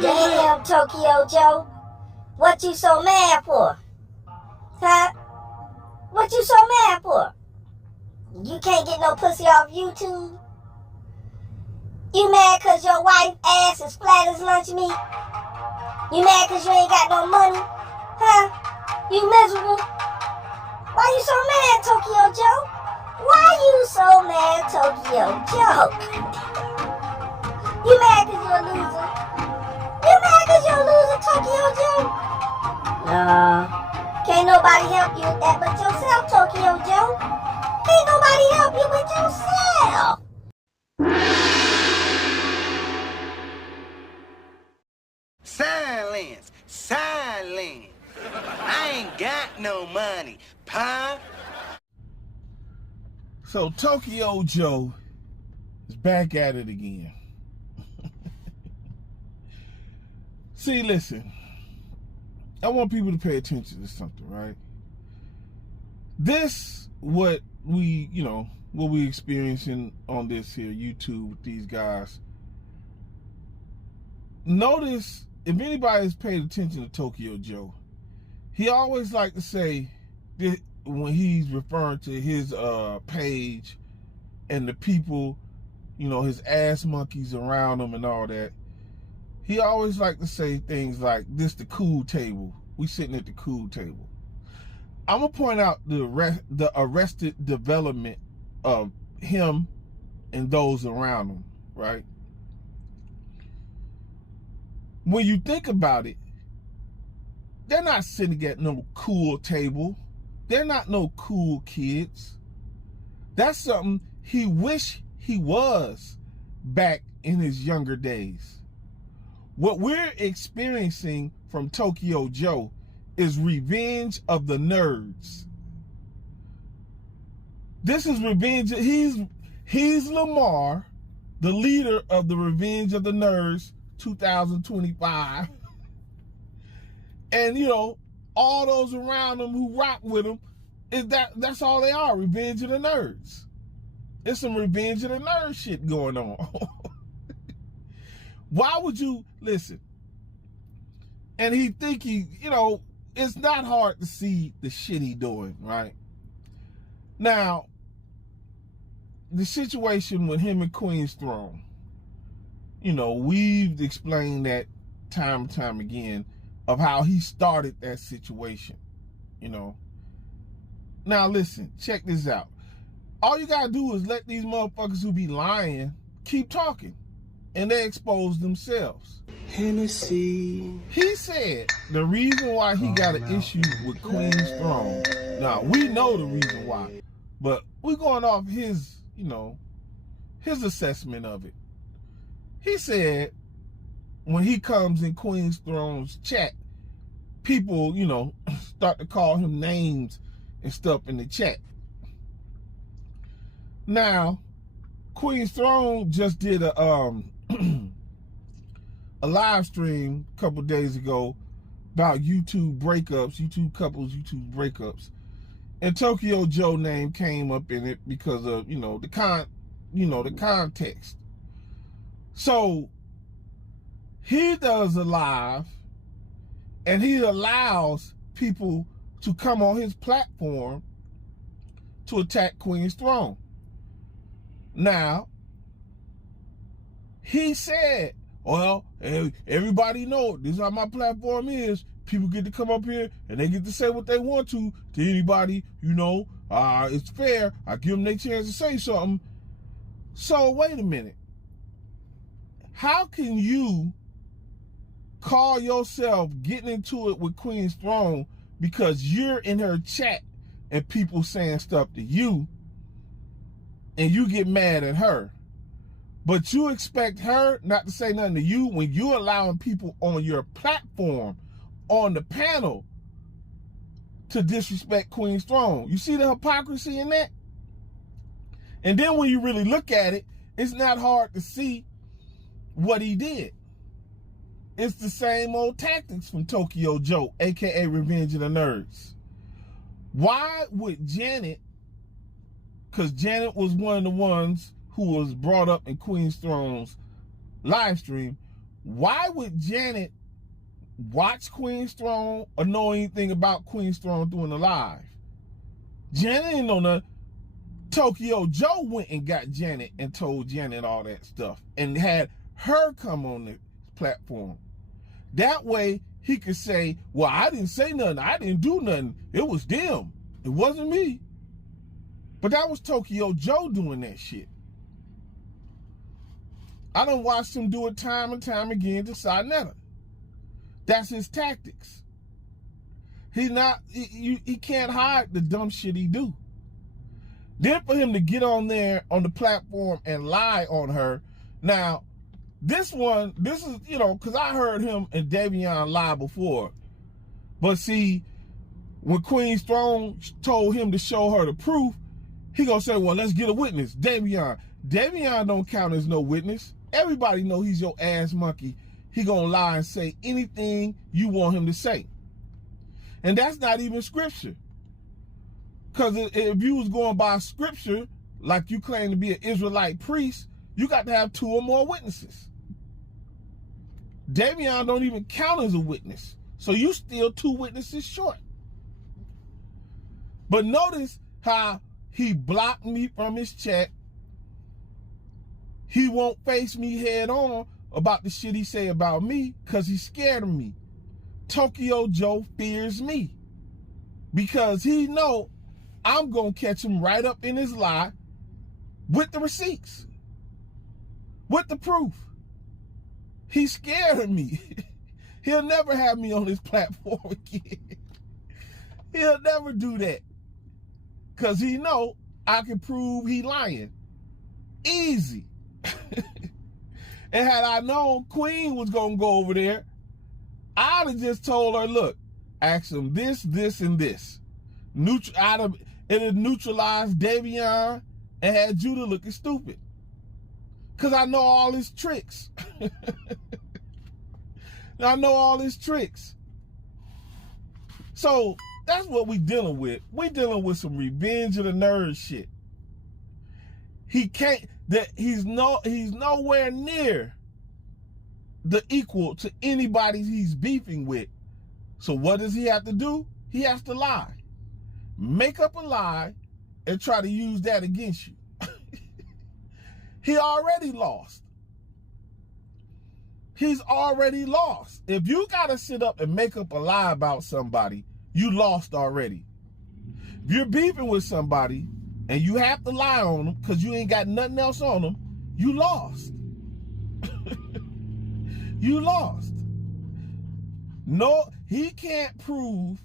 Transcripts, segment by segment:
Damn, Tokyo Joe. What you so mad for? Huh? What you so mad for? You can't get no pussy off YouTube? You mad cause your wife ass is flat as lunch meat? You mad cause you ain't got no money? Huh? You miserable? Why you so mad, Tokyo Joe? Why you so mad, Tokyo Joe? You mad cause you're a loser? You mad cause you're a loser, Tokyo Joe? Nah. Can't nobody help you with that but yourself, Tokyo Joe. Can't nobody help you with yourself. Silence! Silence! I ain't got no money, pa. So Tokyo Joe is back at it again. See, listen. I want people to pay attention to something, right? This, what we experiencing on this here YouTube with these guys. Notice, if anybody's paid attention to Tokyo Joe, he always like to say that when he's referring to his page and the people, his ass monkeys around him and all that, he always like to say things like, this the cool table. We sitting at the cool table. I'm going to point out the arrested development of him and those around him, right? When you think about it, they're not sitting at no cool table. They're not no cool kids. That's something he wish he was back in his younger days. What we're experiencing from Tokyo Joe is Revenge of the Nerds. This is Revenge. He's Lamar, the leader of the Revenge of the Nerds 2025. And all those around him who rock with him, that's all they are, Revenge of the Nerds. It's some Revenge of the Nerds shit going on. Why would you listen? And he think it's not hard to see the shit he doing, right? Now, the situation with him and Queen's Throne, we've explained that time and time again of how he started that situation, Now listen, check this out. All you gotta do is let these motherfuckers who be lying keep talking, and they expose themselves. Hennessy. He said the reason why he got an issue with Queen's Throne. Now, we know the reason why, but we're going off his assessment of it. He said when he comes in Queen's Throne's chat, people, start to call him names and stuff in the chat. Now, Queen's Throne just did a live stream a couple days ago about YouTube couples breakups. And Tokyo Joe name came up in it because of, the context. So he does a live and he allows people to come on his platform to attack Queen's Throne. Now, he said, well, everybody know this is how my platform is. People get to come up here and they get to say what they want to anybody, it's fair. I give them their chance to say something. So wait a minute. How can you call yourself getting into it with Queen's Throne because you're in her chat and people saying stuff to you and you get mad at her? But you expect her not to say nothing to you when you're allowing people on your platform, on the panel, to disrespect Queen's Throne. You see the hypocrisy in that? And then when you really look at it, it's not hard to see what he did. It's the same old tactics from Tokyo Joe, aka Revenge of the Nerds. Why would Janet because Janet was one of the ones who was brought up in Queen's Throne's live stream. Why would Janet watch Queen's Throne or know anything about Queen's Throne doing the live? Janet didn't know nothing. Tokyo Joe went and got Janet and told Janet all that stuff and had her come on the platform. That way he could say, well, I didn't say nothing. I didn't do nothing. It was them. It wasn't me. But that was Tokyo Joe doing that shit. I done watched him do it time and time again to Sarnetta. That's his tactics. He can't hide the dumb shit he do. Then for him to get on there on the platform and lie on her. Now, this is, you know, because I heard him and Davion lie before. But see, when Queen's Throne told him to show her the proof, he gonna say, well, let's get a witness. Davion don't count as no witness. Everybody know he's your ass monkey. He gonna lie and say anything you want him to say. And that's not even scripture. Because if you was going by scripture, like you claim to be an Israelite priest, you got to have 2 or more witnesses. Davion don't even count as a witness. So you still 2 witnesses short. But notice how he blocked me from his chat. He won't face me head on about the shit he say about me because he's scared of me. Tokyo Joe fears me because he know I'm going to catch him right up in his lie with the receipts, with the proof. He's scared of me. He'll never have me on his platform again. He'll never do that because he know I can prove he lying. Easy. And had I known Queen was going to go over there, I'd have just told her, look, ask him this, this, and this. It had neutralized Davion and had Judah looking stupid. Because I know all his tricks. I know all his tricks. So that's what we dealing with. We dealing with some Revenge of the Nerds shit. He's nowhere near the equal to anybody he's beefing with. So what does he have to do? He has to lie. Make up a lie and try to use that against you. He already lost. He's already lost. If you gotta sit up and make up a lie about somebody, you lost already. If you're beefing with somebody and you have to lie on them because you ain't got nothing else on them, you lost. You lost. No, he can't prove,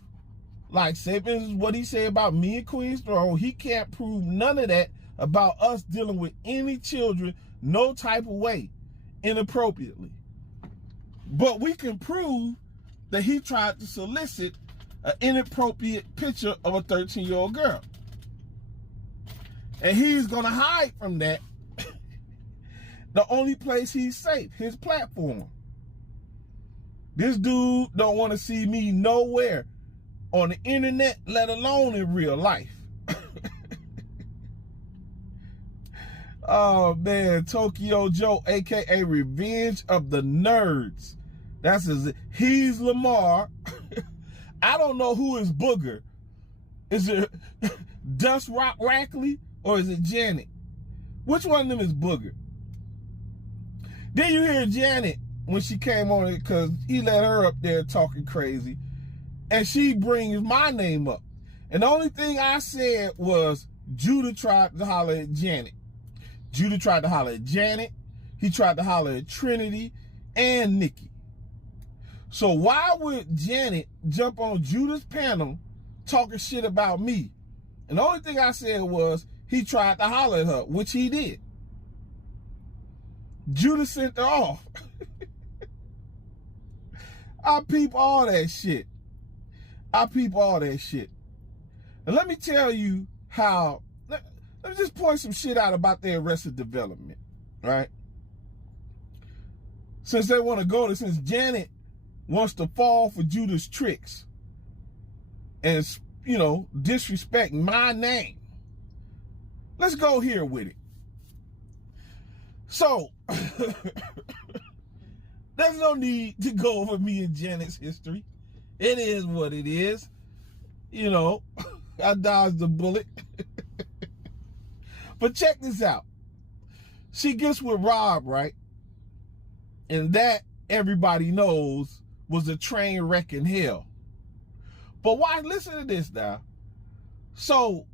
like, say for instance, what he said about me and Queen's Throne, he can't prove none of that about us dealing with any children no type of way, inappropriately. But we can prove that he tried to solicit an inappropriate picture of a 13-year-old girl. And he's going to hide from that. The only place he's safe, his platform. This dude don't want to see me nowhere on the internet, let alone in real life. Oh man, Tokyo Joe, aka Revenge of the Nerds. He's Lamar. I don't know who is Booger. Is it Dust Rock Rackley or is it Janet? Which one of them is Booger? Then you hear Janet when she came on it because he let her up there talking crazy. And she brings my name up. And the only thing I said was Judah tried to holler at Janet. Judah tried to holler at Janet. He tried to holler at Trinity and Nikki. So why would Janet jump on Judah's panel talking shit about me? And the only thing I said was he tried to holler at her, which he did. Judah sent her off. I peep all that shit. And let me tell you how, let me just point some shit out about their Arrested Development, right? Since they want to go to, since Janet wants to fall for Judah's tricks and, you know, disrespect my name. let's go here with it. So, there's no need to go over me and Janet's history. It is what it is. You know, I dodged the bullet. But check this out. She gets with Rob, right? And that, everybody knows, was a train wreck in hell. But why? Listen to this now. So,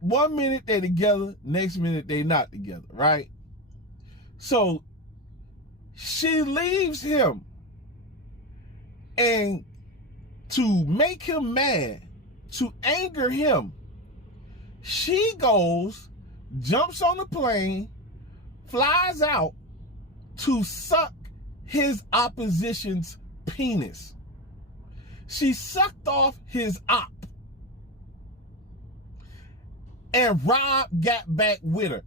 1 minute they together, next minute they not together, right? So, she leaves him. And to make him mad, to anger him, she goes, jumps on the plane, flies out to suck his opposition's penis. She sucked off his op. And Rob got back with her.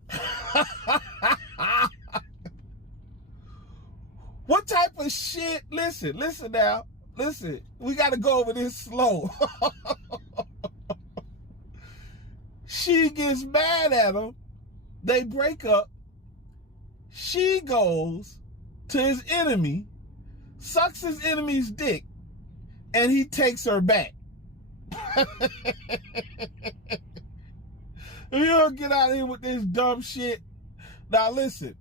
What type of shit? Listen now. Listen, we got to go over this slow. She gets mad at him. They break up. She goes to his enemy, sucks his enemy's dick, and he takes her back. You don't get out of here with this dumb shit. Now listen,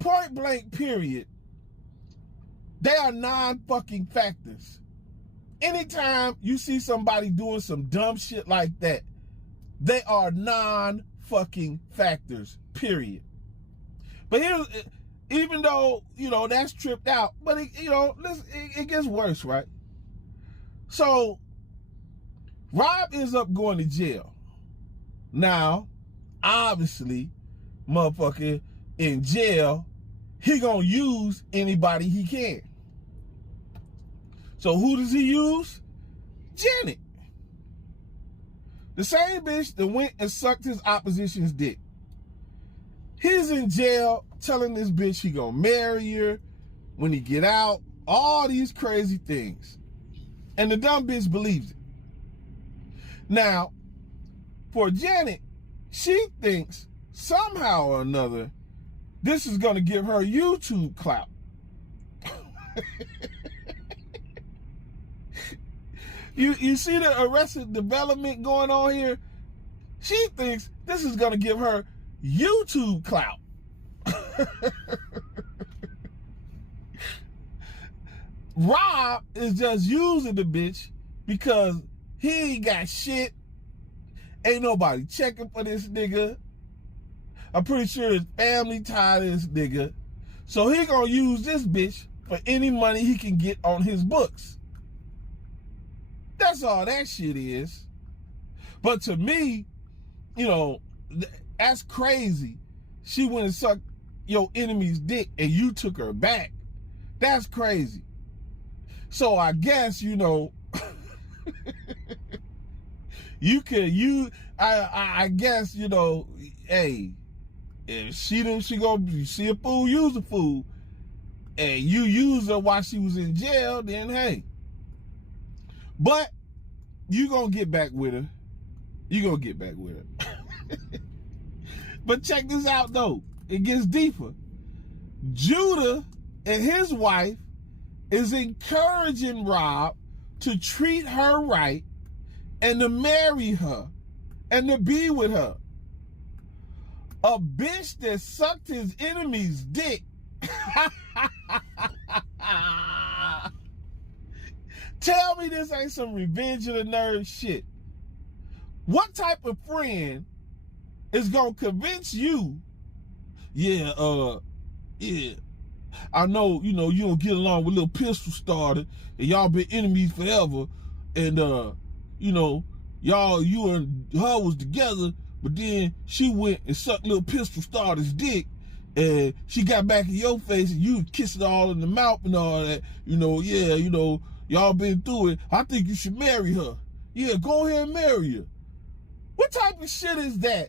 point blank period, they are non-fucking factors. Anytime you see somebody doing some dumb shit like that, they are non-fucking factors, period. But here's, even though, you know, that's tripped out, but it gets worse, right? So, Rob ends up going to jail. Now, obviously, motherfucker, in jail, he gonna use anybody he can. So who does he use? Janet. The same bitch that went and sucked his opposition's dick. He's in jail telling this bitch he gonna marry her when he get out. All these crazy things. And the dumb bitch believes it. Now, for Janet, she thinks somehow or another this is gonna give her YouTube clout. You see the Arrested Development going on here? She thinks this is gonna give her YouTube clout. Rob is just using the bitch because he ain't got shit. Ain't nobody checking for this nigga. I'm pretty sure his family tired of this nigga. So he gonna use this bitch for any money he can get on his books. That's all that shit is. But to me, you know, that's crazy. She went and sucked your enemy's dick and you took her back. That's crazy. So I guess, you know, I guess, you know, hey, if she gonna see a fool, use a fool, and you use her while she was in jail, then hey. But you gonna get back with her. You gonna get back with her. But check this out though. It gets deeper. Judah and his wife is encouraging Rob to treat her right and to marry her and to be with her. A bitch that sucked his enemy's dick. Tell me this ain't some Revenge of the Nerds shit. What type of friend is gonna convince you, yeah, I know, you don't get along with Little Pistol Starter, and y'all been enemies forever, and you and her was together, but then she went and sucked Little Pistol Starter's dick, and she got back in your face, and you kissed it all in the mouth and all that, y'all been through it. I think you should marry her. Yeah, go ahead and marry her. What type of shit is that?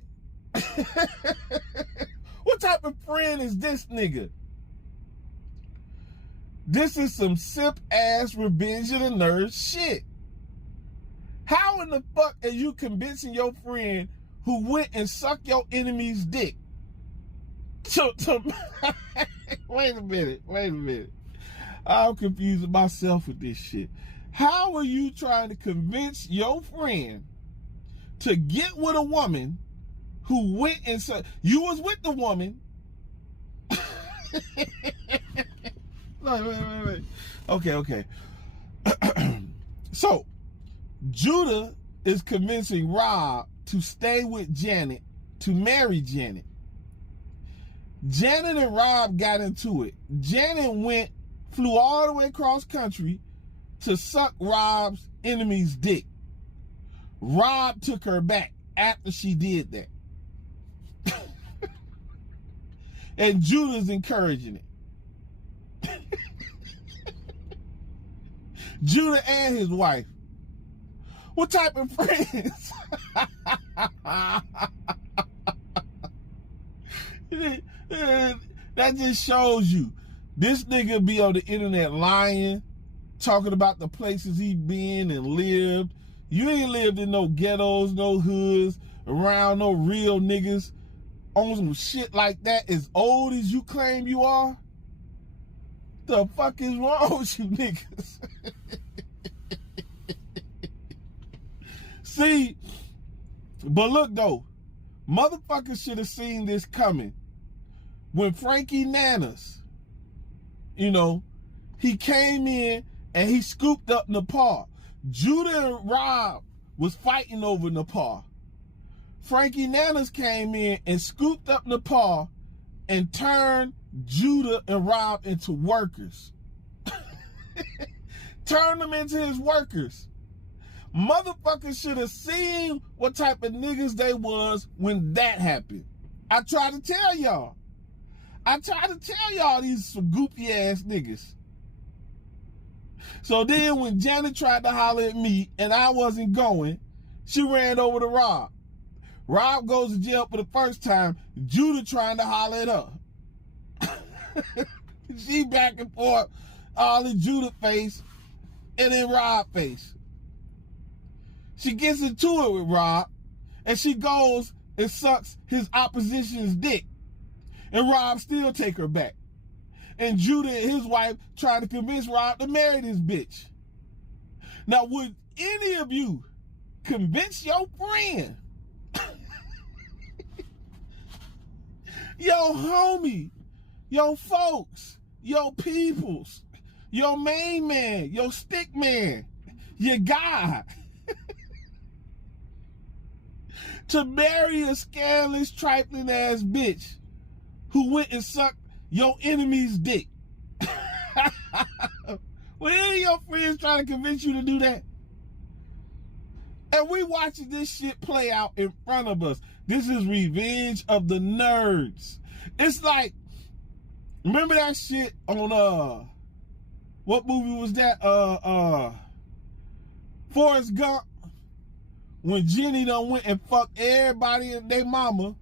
What type of friend is this nigga? This is some simp ass Revenge of the Nerds shit. How in the fuck are you convincing your friend who went and sucked your enemy's dick to wait a minute. I'm confusing myself with this shit. How are you trying to convince your friend to get with a woman who went and sucked? You was with the woman. Wait. Okay. So, Judah is convincing Rob to stay with Janet, to marry Janet. Janet and Rob got into it. Janet flew all the way across country to suck Rob's enemy's dick. Rob took her back after she did that. And Judah's encouraging it. Judah and his wife. What type of friends? That just shows you this nigga be on the internet lying, talking about the places he been and lived. You ain't lived in no ghettos, no hoods, around no real niggas on some shit like that as old as you claim you are. The fuck is wrong with you niggas? See, but look though, motherfuckers should have seen this coming. When Frankie Nanas, he came in and he scooped up Nepal. Judah and Rob was fighting over Nepal. Frankie Nanas came in and scooped up Nepal and turned Judah and Rob into workers. Turned them into his workers. Motherfuckers should have seen what type of niggas they was when that happened. I tried to tell y'all these some goopy ass niggas. So then when Janet tried to holler at me and I wasn't going, she ran over to Rob. Rob goes to jail for the first time. Judah trying to holler at her. She back and forth, all in Judah face and in Rob face. She gets into it with Rob and she goes and sucks his opposition's dick. And Rob still take her back. And Judah and his wife trying to convince Rob to marry this bitch. Now, would any of you convince your friend, your homie, your folks, your peoples, your main man, your stick man, your guy, to marry a scandalous, trifling ass bitch who went and sucked your enemy's dick? Well, any of your friends trying to convince you to do that? And we watching this shit play out in front of us. This is Revenge of the Nerds. It's like, remember that shit on what movie was that? Forrest Gump. When Jenny done went and fucked everybody and their mama,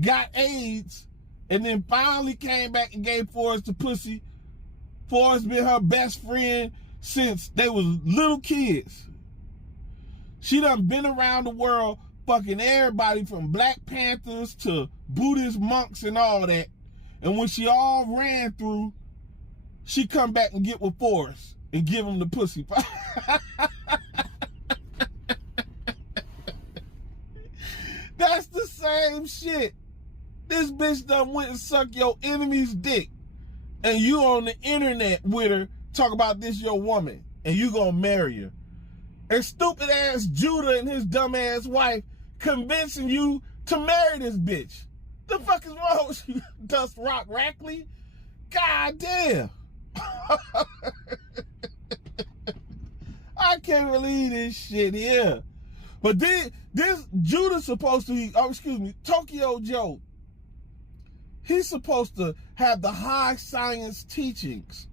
got AIDS, and then finally came back and gave Forrest the pussy. Forrest been her best friend since they was little kids. She done been around the world fucking everybody from Black Panthers to Buddhist monks and all that. And when she all ran through, she come back and get with Forrest and give him the pussy. That's the same shit. This bitch done went and sucked your enemy's dick. And you on the internet with her, talk about this your woman. And you gonna marry her. And stupid ass Judah and his dumb ass wife convincing you to marry this bitch. The fuck is wrong with you, Dust Rock Rackley? God damn. I can't believe this shit here. But this Judah's supposed to be, Tokyo Joe, he's supposed to have the high science teachings.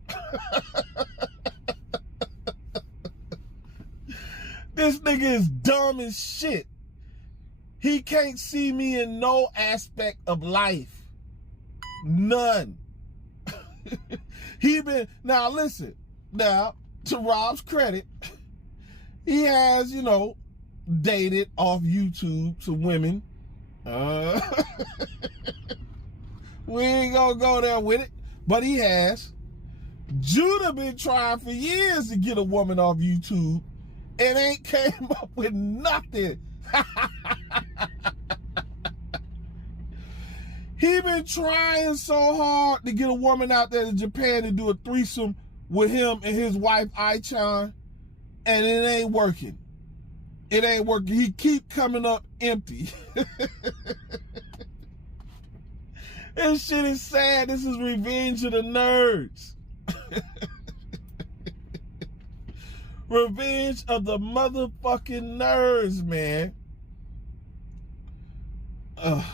This nigga is dumb as shit. He can't see me in no aspect of life. None. Now listen, to Rob's credit, he has, you know, dated off YouTube some women. We ain't gonna go there with it, but he has. Judah been trying for years to get a woman off YouTube and ain't came up with nothing. He been trying so hard to get a woman out there to Japan to do a threesome with him and his wife, Ai-chan, and it ain't working. It ain't working. He keep coming up empty. This shit is sad. This is Revenge of the Nerds. Revenge of the motherfucking nerds, man. Ugh.